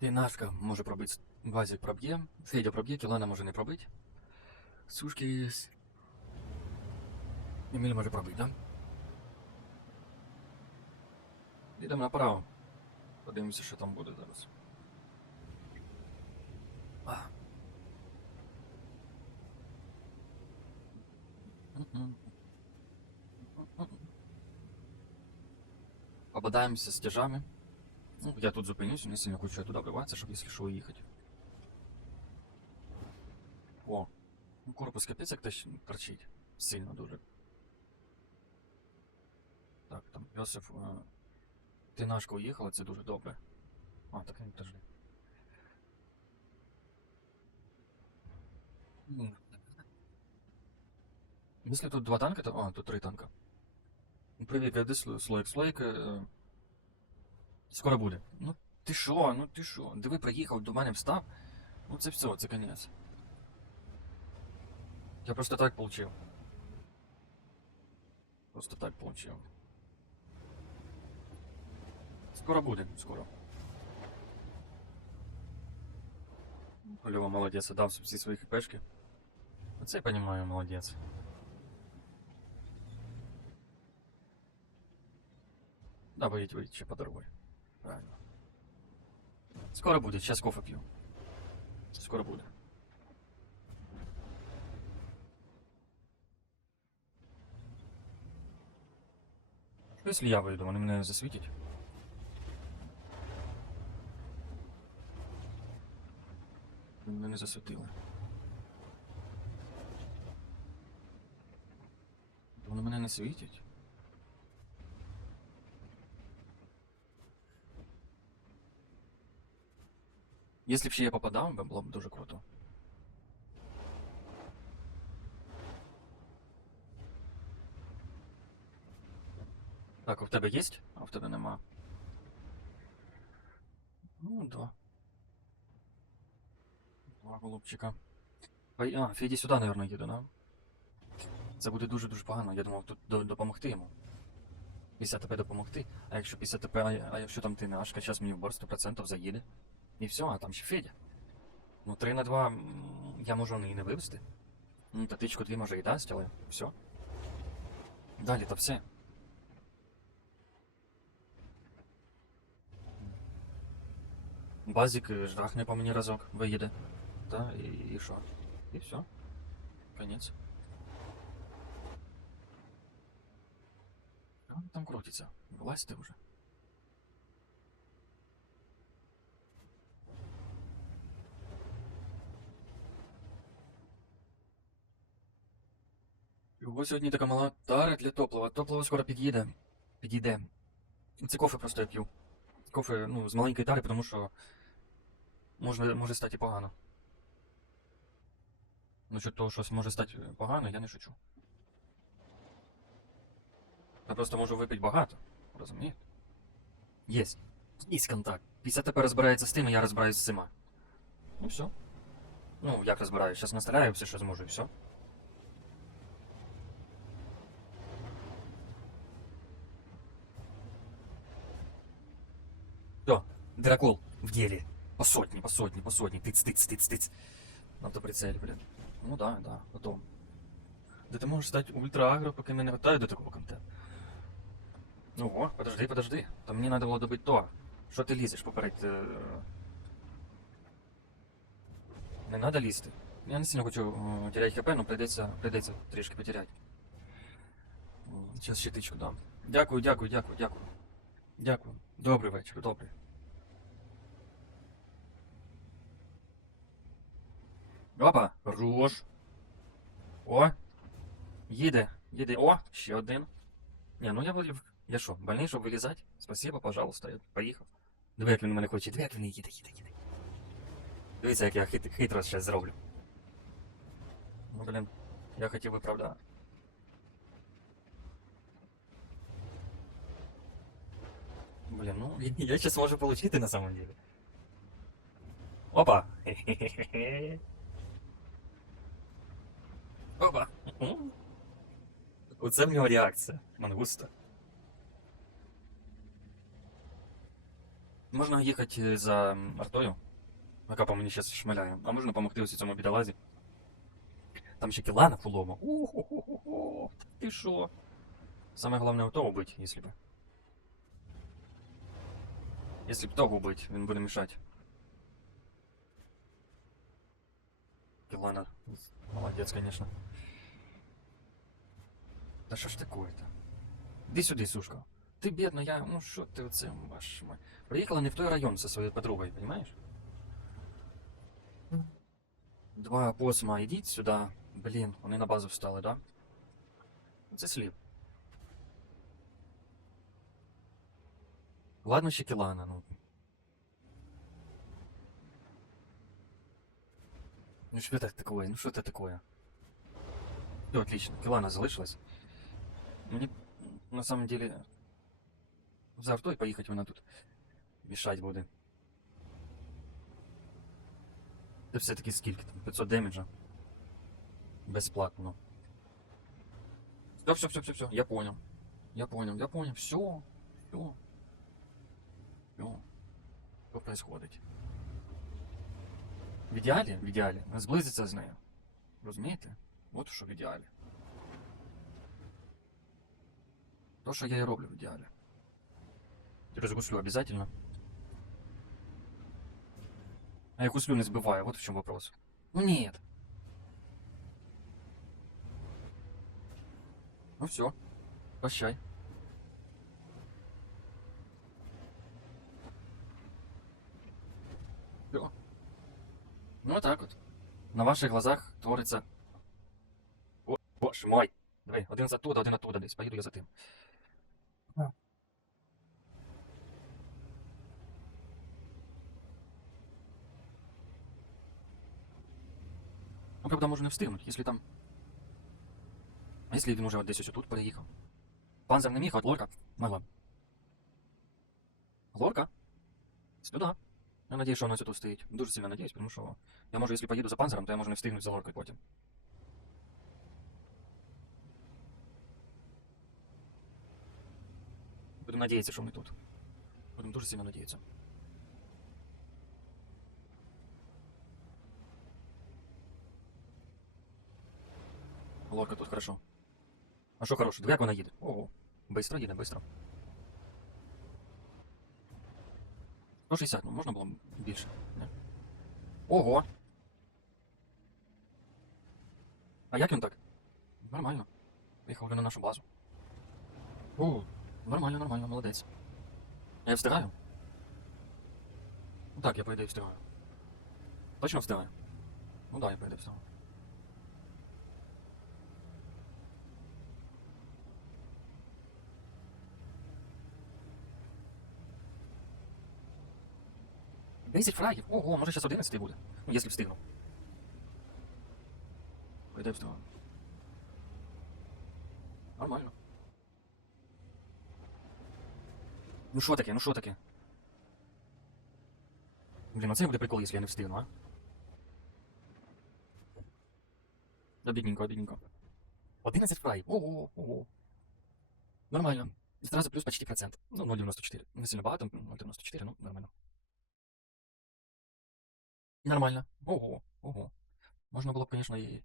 Тинашка може пробити. Базик проб'є. Федя проб'є, Кілана може не пробити. Сушки. Еміль може пробити, да? Йдемо направо. Подивимося, що там буде зараз. А. Мгм. Пободаємося з тяжами. Ну, я тут зупинюсь, не сильно хочу я туди вриватися, щоб, якщо що, уїхати. О, ну корпус капець як теж торчить. Сильно дуже. Так, там Йосиф. е, Ти нашка уїхала, це дуже добре. А, так не подожди. Ну. Если тут два танка, то... А, тут три танка. Ну, Привіт, я десь слоїк. Слоїк. Скоро буде. Ну ти що, ну ти що? Диви, приїхав, до мене встав. Ну це все, це конець. Я просто так получив. Просто так получив. Скоро буде, скоро. Льова молодець, дав всі свої хпшки. Оце я понимаю, молодець. Да, вийдь, вийдь, ще подаруй. Правильно. Скоро буде, сейчас кофе пью. Скоро буде. Що якщо я вийду, вони мене засвітять? Мене не засвітили. Вони мене не світять. Если б ще я попадав, було б дуже круто. Так, а в тебе є? А в тебе нема. Ну, да. Два голубчика. А, Феді сюди, наверное, їде, да? Це буде дуже-дуже погано. Я думав тут допомогти йому. Після тебе допомогти. А якщо після тебе, а- якщо там ти нашка, зараз мені в борт 100% заїде. І все, а там ще Федя. Ну, 3 на 2 я можу і не вивести. Ну, та тичку дві може і дасть, але все. Далі то все. Базик е, жахне по мені разок, виїде. Та, і, і що? І все. Конець. Там крутиться? Вилазьте вже. Його сьогодні така мала тара для топлива. Топливо скоро під'їде. Підійде. Це кофе просто я п'ю. Кофе, ну, з маленької тари, тому що може, може стати погано. Ну, що того, щось може стати погано, я не шучу. Я просто можу випити багато. Розумієте? Єсть. Є контакт. Після тебе розбирається з тим, і я розбираюсь з цими. Ну все. Ну, як розбираюсь? Зараз настріляю все, що зможу, і все. Все, дракол в деле. По сотні, по сотні, по сотні. Тиц, тиц, тиц, тиц. На автоприцелі, блін. Ну да, да, потом. Да ти можеш стати ультра агро, поки не готові до такого контенту. Ну о, подожди, подожди. То мені треба було добити то. Що ти лізеш поперед? е, Не треба лізти. Я не сильно хочу е, теряти хп, но прийдеться, прийдеться трішки потеряти. Зараз ще тичку дам. Дякую, дякую, дякую, дякую. Дякую. Добрий вечір, добрий. Опа, хорош. О. Їде, їде. О, ще один. Ні, ну я вилів. Я що, больний, щоб вилізати? Спасибо, пожалуйста, я поїхав. Диви, як він мене хоче. Диви, як він їде, їде, їде. Дивіться, як я хит, хитро зараз зроблю. Ну, блін, я хотів виправдати. Блин, ну, я сейчас можу получить на самом деле. Опа! Опа! Оце в нього реакція. Мангуста. Можна їхати за м, артою, яка по мені зараз шмаляє, а можна допомогти ось цьому бідолазі. Там ще кіла на фулома. Уху-ху-ху-ху. Ти що? Саме головне того убить, якщо б. Если б того убить, він буде мешать. Молодец, конечно. Да що ж такое-то? Іди сюди, сушка. Ти бідна, я. Ну що ти оце, ваш мой. Приїхала не в той район со своєю подругою, понимаешь? Два посма, ідіть сюди. Блін, вони на базу встали, да? Це сліп. Ладно, ще Кілана, ну. Ну что это такое? Ну что это такое? Все, отлично. Килана залишилась. Мне на самом деле за артой поїхати вона тут мішать буде. Це все-таки скільки там? 500 демеджа. Безплатно. Все, все, все, все, все. Я понял. Я понял, я понял. Все. Все. Все. Що происходить? В ідеалі, в ідеалі, зблизиться з нею. Розумієте? От що в ідеалі. То, що я і роблю в ідеалі. Через гуслю обязательно. А я гуслю не збиваю, вот в чем вопрос. Ну нет. Ну все. Прощай. Все. Ну вот так от. На ваших глазах твориться. О, боже мой. Диви, один за туди, один оттуда десь. Поїду я за тим. Ну, правда, може не встигнуть, якщо там. Якщо він уже десь ось тут переїхав? Панзер не міг, от лорка могла. Лорка? Сюди. Я надіюсь, що вона тут стоїть. Дуже сильно надіюсь, тому що я можу, якщо поїду за панзером, то я можу не встигнути за лоркою потім. Будемо надіятися, що ми тут. Будемо дуже сильно надіятися. Лорка тут хорошо. А що хороше? Диви, як вона їде? Ого. Бистро їде, бистро. 160, ну можна було більше. Не? Ого! А як він так? Нормально. Поїхав вже на нашу базу. О, нормально, нормально, молодець. Я встигаю? Ну так, я по ідеї встигаю. Точно встигаю? Ну да, я по ідеї встигаю. Десять фрагів? Ого, може зараз 11 буде. Ну, якщо встигну. По ідеї встигаю. Нормально. Ну що таке, ну що таке? Блін, оце буде прикол, якщо я не встигну, а? Обідненько, обідненько. 11 фрай. Ого, ого. Нормально. Зразу плюс почти процент. Ну, 0,94. Не сильно багато, 0,94, ну, нормально. Нормально. Ого, ого. Можна було б, звісно, і